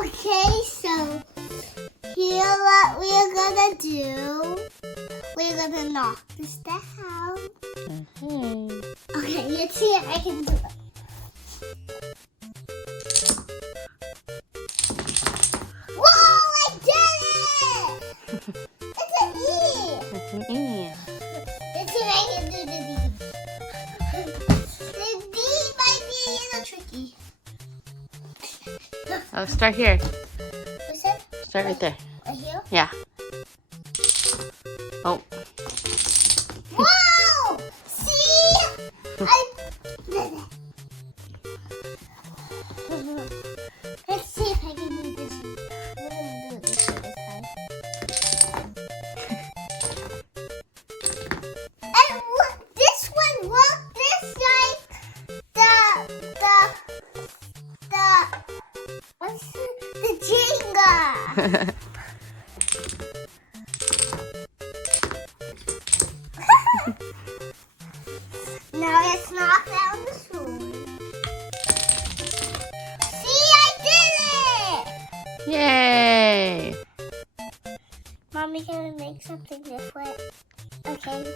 Okay, so here what we're gonna do. We're gonna knock this down. Okay, let's see if I can do it. Whoa, I did it! It's an E! It's an E. Let's see if I can do the D. The D might be a little tricky. Oh, start here. What's that? Start right there. Right here? Yeah. Oh. Whoa! See? I did it. Let's see if I can do this. We're gonna do it this time. And this one worked just like the Jenga. Now let's knock down the sword. See, I did it! Yay! Mommy, can we make something different? Okay.